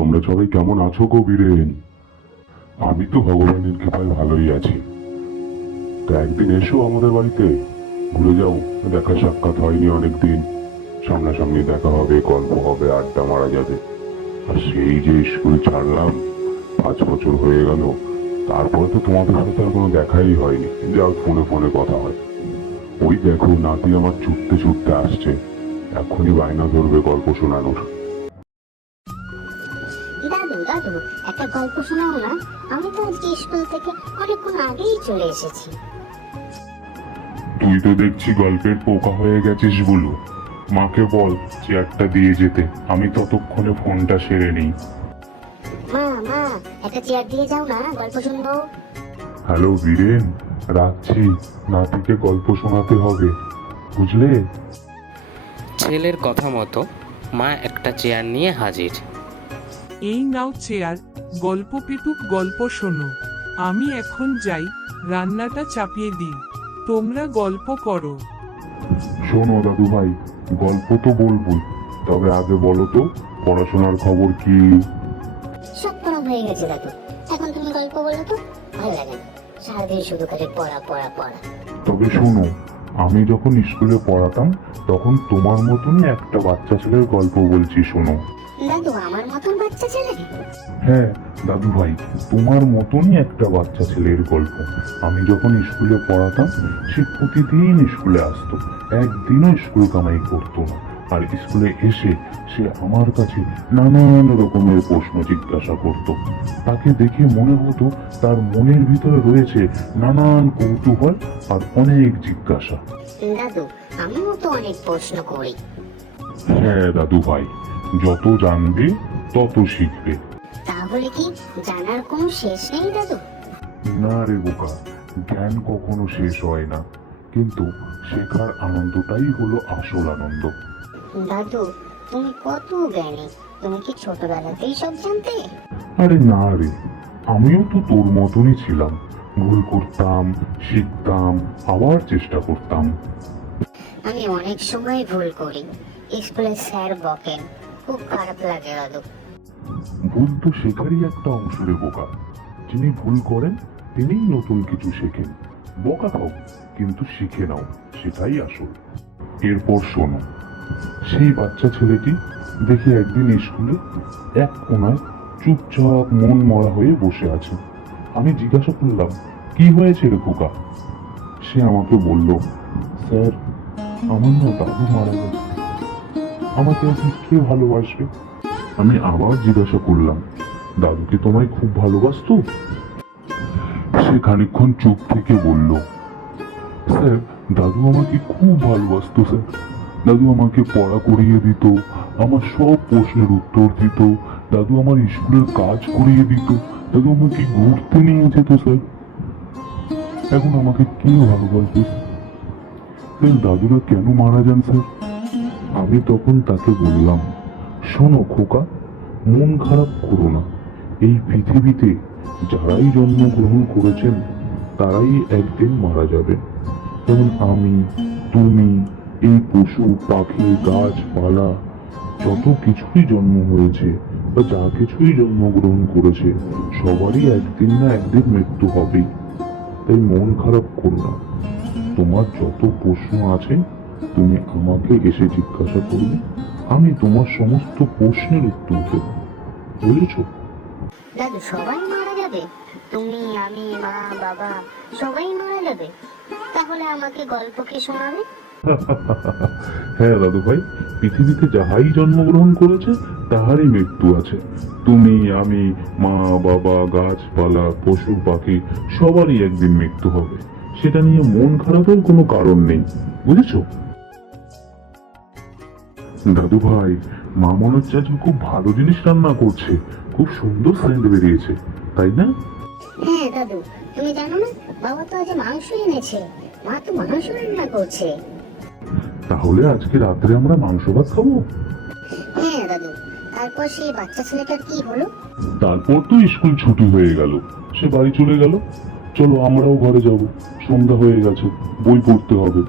তোমরা সবাই কেমন আছো গো বীরেন? আমি তো ভগবানের কৃপায় ভালোই আছি। তো একদিন এসো আমাদের বাড়িতে, ঘুরে যাও, দেখা সাক্ষাৎ হয়নি অনেকদিন। সামনাসামনি দেখা হবে, গল্প হবে, আড্ডা মারা যাবে। আর সেই যে স্কুল ছাড়লাম 5 বছর হয়ে গেল, তারপরে তো তোমাদের সাথে আর কোনো দেখাই হয়নি, যা ফোনে ফোনে কথা হয়। ওই দেখো নাতি আমার ছুটতে ছুটতে আসছে, এখনই বায়না ধরবে গল্প শোনানোর। দাদু দাদু একটা গল্প শোনাও না। আমি তো আজকে স্কুল থেকে অনেকক্ষণ আগেই চলে এসেছি। তুই তো দেখছি গল্পের পোকা হয়ে গেছিস বলু। মাকে বল চেয়ারটা দিয়ে যেতে, আমি ততক্ষণে ফোনটা সেরে নিই। মা মা একটা চেয়ার দিয়ে যাও না, গল্প শুনবো। হ্যালো বীরেন, রাখছি, নাতিকে গল্প শোনাতে হবে, বুঝলে? ছেলের কথা মতো মা একটা চেয়ার নিয়ে হাজির। এই নাও চেয়ার, গল্প পেটুক গল্প শোনো। আমি এখন যাই, রান্নাটা চাপিয়ে দিই, তোমরা গল্প করো। শোনো দাদু ভাই, গল্প তো বলবো, তবে আগে বলো তো পড়াশোনার খবর কি? সব পড়া হয়ে গেছে দাদু, এখন তুমি গল্প বলো তো। ভালো লাগে না, সারাদিন শুধু করে পড়া পড়া পড়া। তবে শোনো, আমি যখন স্কুলে পড়াতাম তখন তোমার মতনই একটা বাচ্চা ছেলের গল্প বলছি, শোনো। দাদু আমার মতন বাচ্চা ছেলে? হ্যাঁ দাদু ভাই, তোমার মতনই একটা বাচ্চা ছেলের গল্প। আমি যখন স্কুলে পড়াতাম সে প্রতিদিন স্কুলে আসতো, একদিনও স্কুল কামাই করতো না। আর স্কুলে এসে সে আমার কাছে নানান রকমের প্রশ্ন জিজ্ঞাসা করত। তাকে দেখে মনে হতো তার মনের ভিতরে রয়েছে নানান কৌতূহল আর অনেক জিজ্ঞাসা। দাদু আমিও তো অনেক প্রশ্ন করি। হ্যাঁ দাদু ভাই, যত জানবে তত শিখবে। তাহলে কি জানার কোনো শেষ নেই দাদু? না রে বোকা, জ্ঞান কখনো শেষ হয় না, কিন্তু শেখার আনন্দটাই হলো আসল আনন্দ। দাদু তুমি কত জ্ঞানী, তুমি কি ছোটবেলাতেই সব জানতে? আরে না রে, আমিও তো তোর মতনই ছিলাম, ভুল করতাম, শিখতাম, আবার চেষ্টা করতাম। আমি অনেক সময় ভুল করি, স্কুলে স্যার বকেন, খুব খারাপ লাগে দাদু। ভুল তো শেখারই একটা অংশ রে বোকা। যিনি ভুল করেন তিনিই নতুন কিছু শেখেন। বোকা হোক কিন্তু শিখে নাও, সেটাই আসল। এরপর শোনো, সেই বাচ্চা ছেলেটি দেখি একদিন স্কুলে এক কোনায় চুপচাপ মন মরা হয়ে বসে আছে। আমি জিজ্ঞাসা করলাম, কি হয়েছে রে খোকা? সে আমাকে বলল, স্যার আমার না দাদু মারা গেছে, আমাকে এখন কে ভালোবাসবে? আমি আবার জিজ্ঞাসা করলাম, দাদু কি তোমায় খুব ভালোবাসতো? সে খানিকক্ষণ চুপ থেকে বলল, স্যার দাদু আমাকে খুব ভালোবাসতো স্যার। দাদু আমাকে পড়া করিয়ে দিত, আমার সব প্রশ্নের উত্তর দিত, দাদু আমার স্কুলের কাজ করিয়ে দিত, দাদু আমাকে ঘুরতে নিয়ে যেত স্যার। এখন আমাকে কে ভালোবাসবে? স্যার দাদুরা কেন মারা যান স্যার? আমি তখন তাকে বললাম, শোনো খোকা, মন খারাপ করো না। এই পৃথিবীতে যারাই জন্মগ্রহণ করেছেন তারাই একদিন মারা যাবে। যেমন আমি, তুমি, এই পশু পাখি গাছপালা যত কিছুই জন্ম হয়েছে বা যা কিছুই জন্মগ্রহণ করেছে সবারই একদিন না একদিন মৃত্যু হবেই। তাই মন খারাপ করো না। তোমার যত প্রশ্ন আছে তুমি আমাকে এসে জিজ্ঞাসা করবে, আমি তোমার সমস্ত প্রশ্নের উত্তর দেব, বুঝেছ? দাদু সবাই মারা যাবে? তুমি, আমি, মা, বাবা সবাই মারা যাবে? তাহলে আমাকে গল্প কে শোনাবে? হ্যাঁ দাদু ভাই, পৃথিবীতে যাহাই জন্মগ্রহণ করেছে তাহারই মৃত্যু আছে। তুমি, আমি, মা, বাবা, গাছপালা, পশু পাখি সবারই একদিন মৃত্যু হবে। সেটা নিয়ে মন খারাপের কোনো কারণ নেই, বুঝেছ? দাদু ভাই, মা মনে হচ্ছে আজকে খুব ভালো জিনিস রান্না করছে, খুব সুন্দর সেন্ট বেরিয়েছে, তাই না? হ্যাঁ দাদু, তুমি জানো না বাবা তো আজ মাংস এনেছে, মা তো মাংস রান্না করছে। তাহলে আজকে রাত্রে আমরা মাংস ভাত খাবো। হ্যাঁ দাদু, তারপর সেই বাচ্চা ছেলেটার কি হলো? তারপর তো স্কুল ছুটি হয়ে গেল, সে বাড়ি চলে গেল। চলো আমরাও ঘরে যাব, সন্ধ্যা হয়ে গেছে, বই পড়তে হবে।